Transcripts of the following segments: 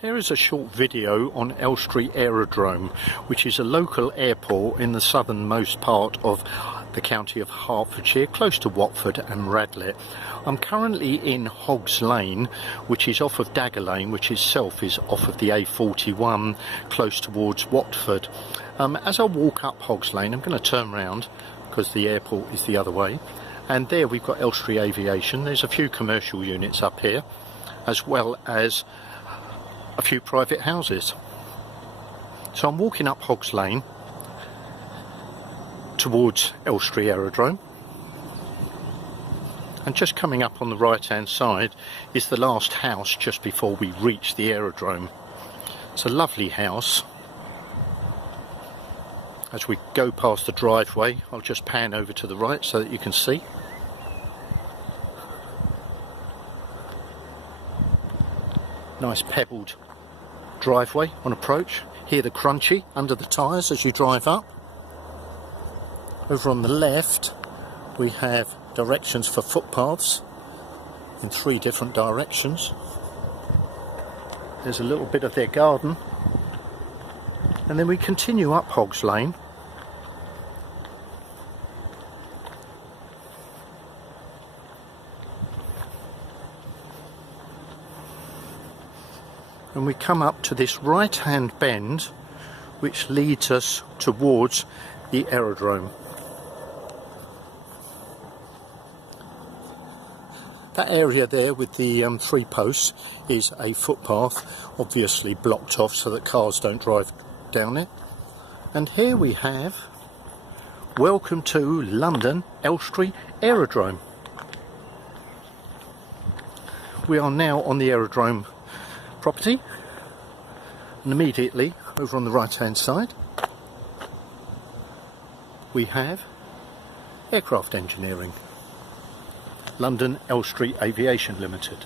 Here is a short video on Elstree Aerodrome, which is a local airport in the southernmost part of the County of Hertfordshire, close to Watford and Radlett. I'm currently in Hoggs Lane, which is off of Dagger Lane, which itself is off of the A41, close towards Watford. As I walk up Hoggs Lane, I'm going to turn round because the airport is the other way. And there we've got Elstree Aviation. There's a few commercial units up here, as well as a few private houses. So I'm walking up Hoggs Lane towards Elstree Aerodrome, and just coming up on the right hand side is the last house just before we reach the aerodrome. It's a lovely house. As we go past the driveway, I'll just pan over to the right so that you can see. Nice pebbled driveway on approach. Hear the crunchy under the tyres as you drive up. Over on the left we have directions for footpaths in 3 different directions. There's a little bit of their garden, and then we continue up Hoggs Lane. And we come up to this right hand bend which leads us towards the aerodrome. That area there with the 3 posts is a footpath, obviously blocked off so that cars don't drive down it. And here we have "Welcome to London Elstree Aerodrome." We are now on the aerodrome property, and immediately over on the right hand side we have aircraft engineering, London Elstree Aviation Limited.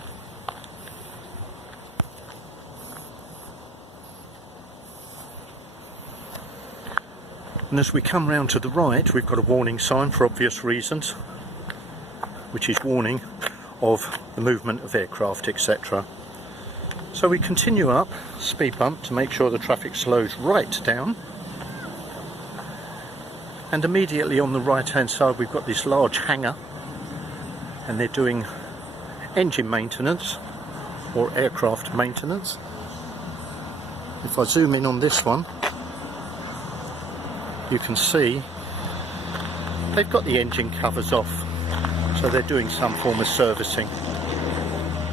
And as we come round to the right, we've got a warning sign for obvious reasons, which is warning of the movement of aircraft, etc. So we continue up, speed bump to make sure the traffic slows right down. And immediately on the right hand side we've got this large hangar, and they're doing engine maintenance or aircraft maintenance. If I zoom in on this one, you can see they've got the engine covers off, so they're doing some form of servicing,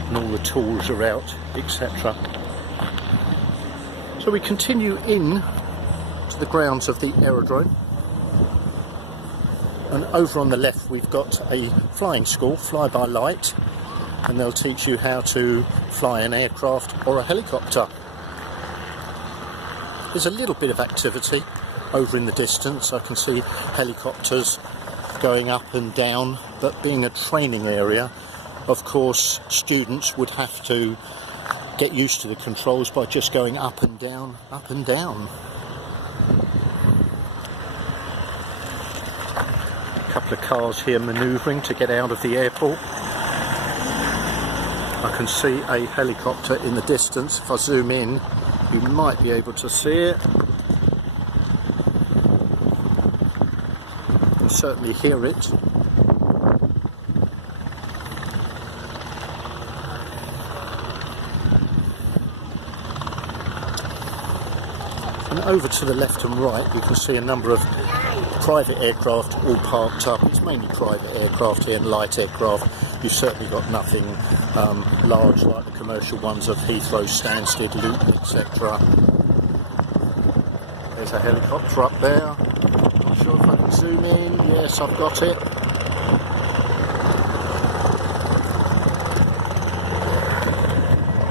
and all the tools are out, etc. So we continue in to the grounds of the aerodrome, and over on the left we've got a flying school, Fly by Light, and they'll teach you how to fly an aircraft or a helicopter. There's a little bit of activity over in the distance. I can see helicopters going up and down, but being a training area, of course students would have to get used to the controls by just going up and down, up and down. A couple of cars here manoeuvring to get out of the airport. I can see a helicopter in the distance. If I zoom in, you might be able to see it. You can certainly hear it. And over to the left and right you can see a number of private aircraft all parked up. It's mainly private aircraft here and light aircraft. You've certainly got nothing large like the commercial ones of Heathrow, Stansted, Luton, etc. There's a helicopter up there. Not sure if I can zoom in. Yes, I've got it.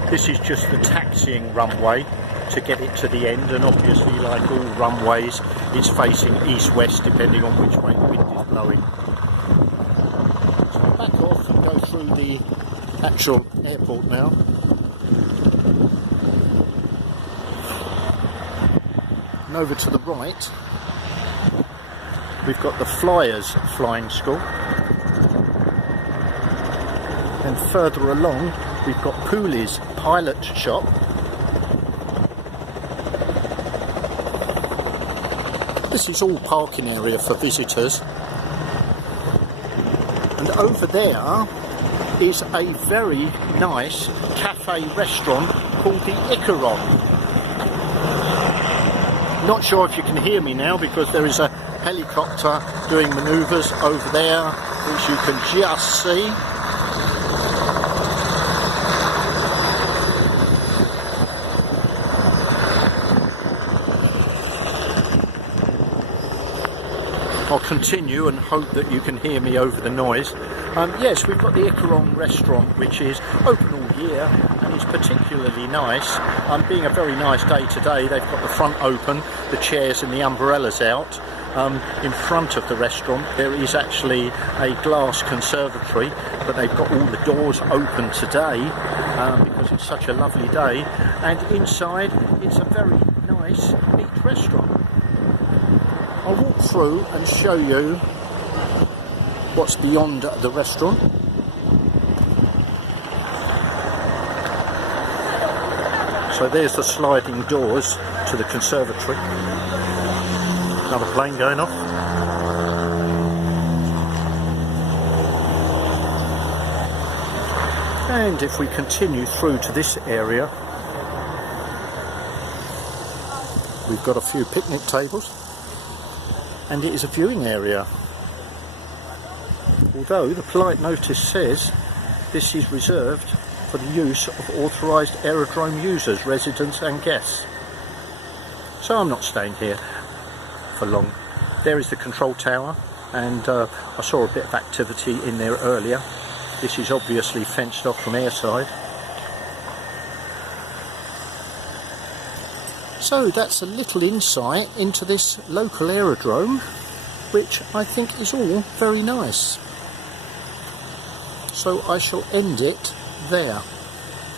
This is just the taxiing runway to get it to the end, and obviously, like all runways, it's facing east-west depending on which way the wind is blowing. So we'll back off and go through the actual airport now. And over to the right we've got the Flyers Flying School, and further along we've got Pooley's Pilot Shop, this is all parking area for visitors. And over there is a very nice cafe restaurant called the Aerodrome. Not sure if you can hear me now because there is a helicopter doing manoeuvres over there, which you can just see. I'll continue and hope that you can hear me over the noise. Yes, we've got the Aerodrome restaurant, which is open all year and is particularly nice. Being a very nice day today, they've got the front open, the chairs and the umbrellas out. In front of the restaurant there is actually a glass conservatory, but they've got all the doors open today because it's such a lovely day. And inside it's a very nice, neat restaurant. I'll walk through and show you what's beyond the restaurant. So there's the sliding doors to the conservatory. Another plane going off. And if we continue through to this area, we've got a few picnic tables. And it is a viewing area, although the polite notice says this is reserved for the use of authorised aerodrome users, residents and guests. So I'm not staying here for long. There is the control tower, and I saw a bit of activity in there earlier. This is obviously fenced off from airside. So that's a little insight into this local aerodrome, which I think is all very nice. So I shall end it there.